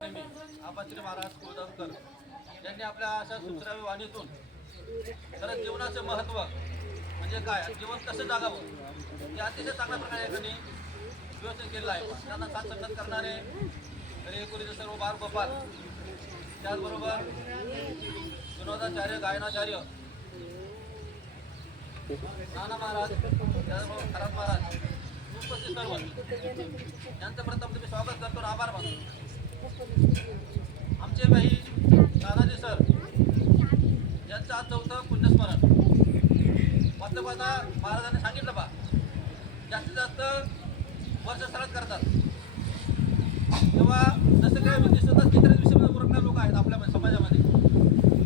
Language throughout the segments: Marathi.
आबाश्री महाराज कुलदरकर यांनी आपल्या अशा सुश्राव्य वाणीतून खरंच जीवनाचे महत्त्व म्हणजे काय, जीवन कसं जगावं हे अतिशय चांगल्या प्रकारे त्यांनी विवेचन केलेलं आहे. त्यांना साथसंगत करणारे हरिकुरीचे सर्व बार गोपाल, त्याचबरोबर विनोदाचार्य, गायनाचार्य नाना महाराज, त्याचबरोबर खरात महाराज, उपस्थित सर्व यांचं प्रथम तुम्ही स्वागत करतो, आभार मानतो. आमचे बाई नानाजी सर यांचं आज 4थं पुण्यस्मरण. वास्तवाचा महाराजांनी सांगितलं बा, जास्तीत जास्त वर्ष सरळ करतात तेव्हा जसं काही दिसत इतर विषयामध्ये उरकणारे लोक आहेत आपल्या समाजामध्ये,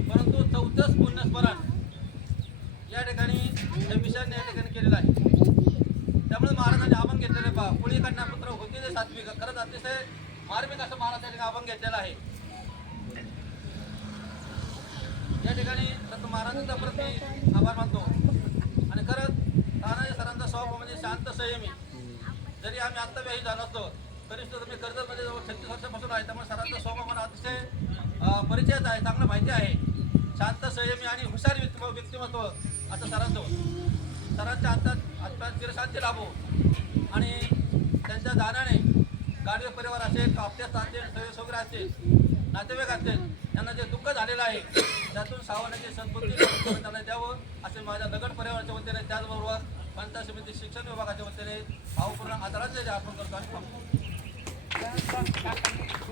परंतु 4थंच पुण्यस्मरण या ठिकाणी हे मिशनने या ठिकाणी केलेलं आहे. त्यामुळे महाराजांनी आव्हान घेतलेले बा, कोणी कन्यापुत्र होते ते सात्विक, खरंच अतिशय मार्मिक असं महाराजांनी आव्हान घेतलेलं आहे. या ठिकाणी संत महाराजांचा प्रति आभार मानतो. आणि खरंच तानाजी सरांचा स्वभाव म्हणजे शांत संयमी. जरी आम्ही आत्ताही झालो असतो तरी सुद्धा मी कर्जतमध्ये जवळ 36 वर्षापासून आहे, त्यामुळे सरांचा स्वभाव मला अतिशय परिचयाचा आहे, चांगलं माहिती आहे. शांत संयमी आणि हुशार व्यक्तिमत्व असं सरांच्या हातात चिरशांती लाभो. आणि त्यांच्या दानाने गाडवे परिवार असेल, कापत्यास असेल, वगैरे असेल, नातेवाईक असेल, त्यांना जे दुःख झालेलं आहे त्यातून सावरण्याची सद्बुद्धी त्यांना द्यावं असे माझ्या दगड परिवाराच्या वतीने, त्याचबरोबर पंचायत समिती शिक्षण विभागाच्या वतीने भावपूर्ण आदरांजली अर्पण करतो आणि